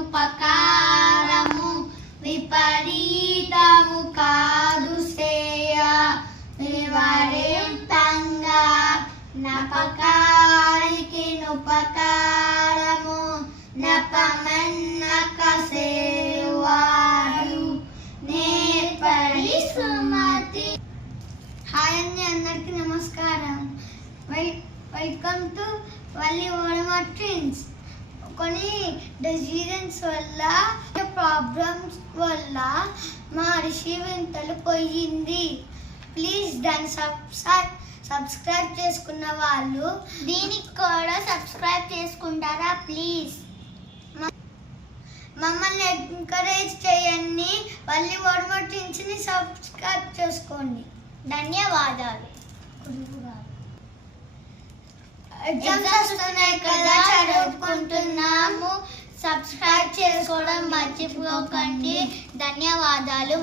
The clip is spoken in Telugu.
ఉపకారము విపరీతము కాదు శ్రేయ వివరింతంగా నపకారికి ఉపకారము నపమన్నక సేవాడు నేర్పడి సుమతి. హాయ్ అండి, అందరికీ నమస్కారం. Welcome to Valli twins. కొన్ని డిసిజన్స్ వల్ల ప్రాబ్లమ్స్ వల్ల మా రిషి వింతలు పోయింది. ప్లీజ్ దాన్ని సబ్స్క్రైబ్ చేసుకున్న వాళ్ళు దీనికి కూడా సబ్స్క్రైబ్ చేసుకుంటారా ప్లీజ్? మమ్మల్ని ఎంకరేజ్ చేయండి. వల్లి ట్విన్స్ని సబ్స్క్రైబ్ చేసుకోండి. ధన్యవాదాలు. ఎగ్జామ్స్ వస్తున్నాయి కదా, చదువుకుంటున్నాము. సబ్స్క్రైబ్ చేసుకోవడం మర్చిపోకండి. ధన్యవాదాలు.